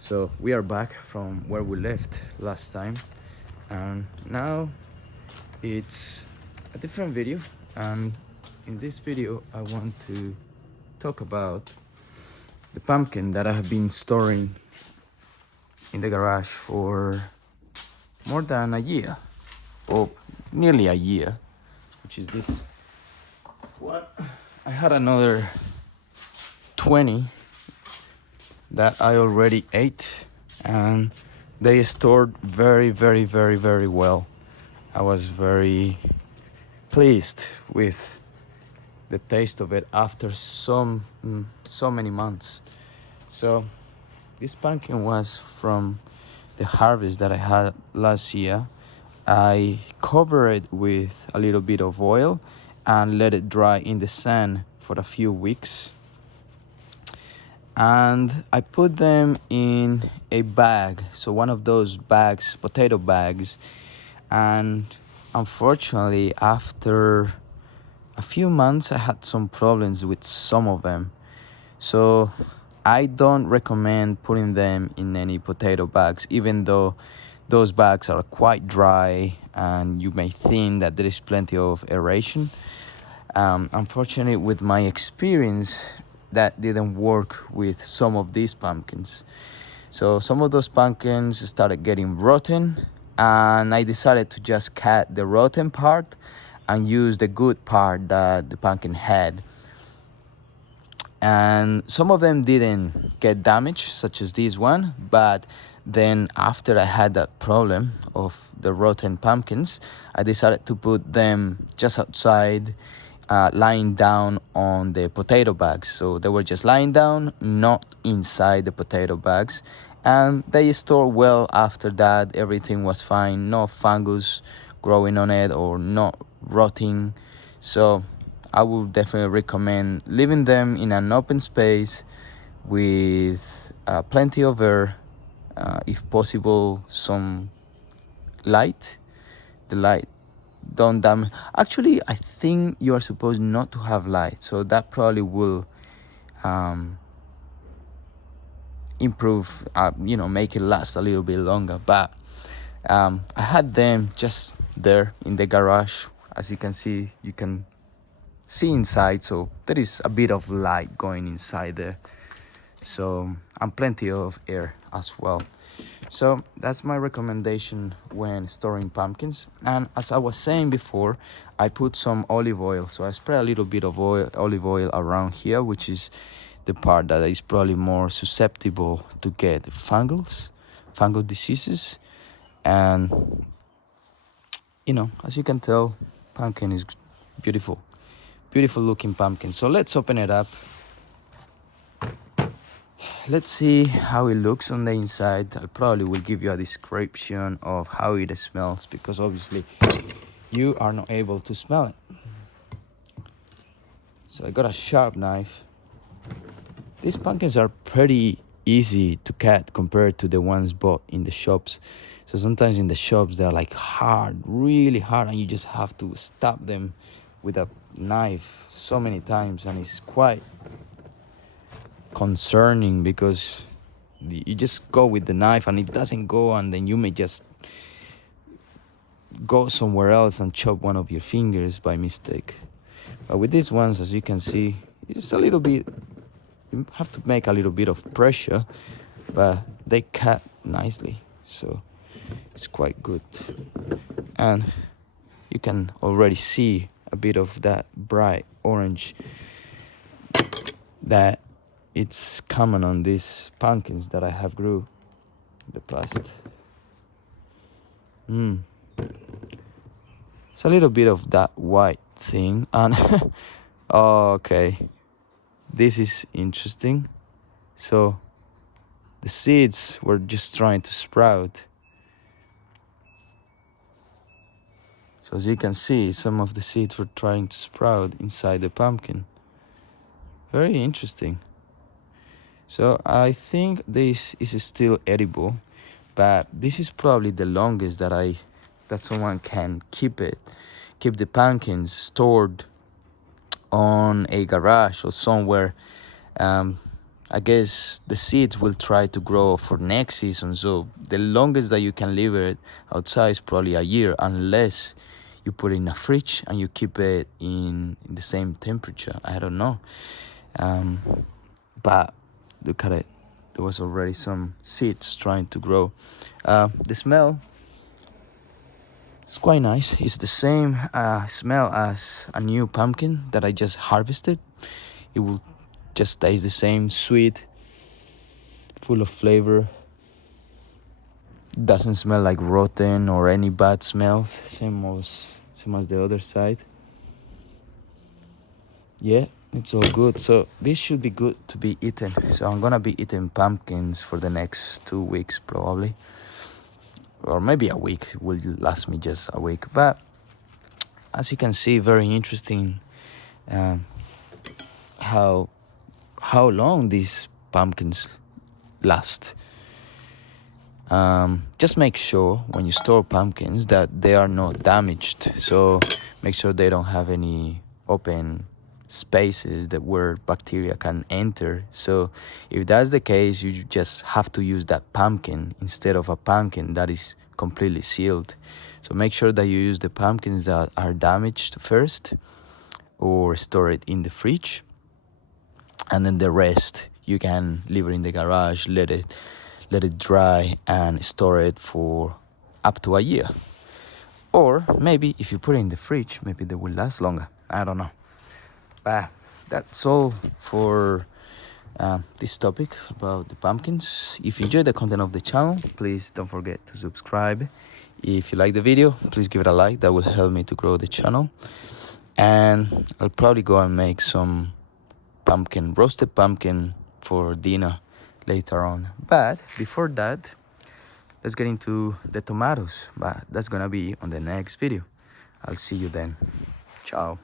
So we are back from where we left last time, and now it's a different video. And in this video I want to talk about the pumpkin that I have been storing in the garage for more than a year, or nearly a year, which is this one. I had another 20 that I already ate, and they stored very well. I was very pleased with the taste of it after so many months. So this pumpkin was from the harvest that I had last year. I covered it with a little bit of oil and let it dry in the sun for a few weeks. And I put them in a bag, so one of those bags, potato bags. And unfortunately, after a few months, I had some problems with some of them. So I don't recommend putting them in any potato bags, even though those bags are quite dry and you may think that there is plenty of aeration. Unfortunately, with my experience, that didn't work with some of these pumpkins. So some of those pumpkins started getting rotten, and I decided to just cut the rotten part and use the good part that the pumpkin had. And some of them didn't get damaged, such as this one, but then after I had that problem of the rotten pumpkins, I decided to put them just outside, lying down on the potato bags. So they were just lying down, not inside the potato bags, and they stored well. After that, everything was fine, no fungus growing on it or not rotting. So I would definitely recommend leaving them in an open space with plenty of air, if possible some light. The light don't damage. Actually, I think you are supposed not to have light, so that probably will improve, make it last a little bit longer. But I had them just there in the garage. As you can see inside, so there is a bit of light going inside there, so and plenty of air as well. So that's my recommendation when storing pumpkins. And as I was saying before, I put some olive oil, so I spread a little bit of olive oil around here, which is the part that is probably more susceptible to get fungal diseases. And as you can tell, pumpkin is beautiful looking pumpkin. So let's open it up. Let's see how it looks on the inside. I probably will give you a description of how it smells, because obviously you are not able to smell it. So I got a sharp knife. These pumpkins are pretty easy to cut compared to the ones bought in the shops. So sometimes in the shops they're like hard, really hard, and you just have to stab them with a knife so many times, and it's quite concerning because you just go with the knife and it doesn't go, and then you may just go somewhere else and chop one of your fingers by mistake. But with these ones, as you can see, it's a little bit, you have to make a little bit of pressure, but they cut nicely, so it's quite good. And you can already see a bit of that bright orange that it's common on these pumpkins that I have grew in the past. It's a little bit of that white thing, and okay, this is interesting. So the seeds were just trying to sprout. So as you can see, some of the seeds were trying to sprout inside the pumpkin. Very interesting. So I think this is still edible, but this is probably the longest that someone can keep the pumpkins stored on a garage or somewhere I guess the seeds will try to grow for next season. So the longest that you can leave it outside is probably a year, unless you put it in a fridge and you keep it in the same temperature. I don't know. But look at it. There was already some seeds trying to grow. The smell is quite nice. It's the same smell as a new pumpkin that I just harvested. It will just taste the same, sweet, full of flavor. Doesn't smell like rotten or any bad smells. Same as the other side. Yeah, it's all good. So this should be good to be eaten. So I'm gonna be eating pumpkins for the next 2 weeks probably, or maybe a week. It will last me just a week. But as you can see, very interesting how long these pumpkins last. Just make sure when you store pumpkins that they are not damaged. So make sure they don't have any open spaces that where bacteria can enter. So if that's the case, you just have to use that pumpkin instead of a pumpkin that is completely sealed. So make sure that you use the pumpkins that are damaged first, or store it in the fridge, and then the rest you can leave it in the garage, let it dry, and store it for up to a year. Or maybe if you put it in the fridge, maybe they will last longer. I don't know. But that's all for this topic about the pumpkins. If you enjoyed the content of the channel, please don't forget to subscribe. If you like the video, please give it a like. That will help me to grow the channel. And I'll probably go and make some roasted pumpkin for dinner later on. But before that, let's get into the tomatoes. But that's gonna be on the next video. I'll see you then. Ciao.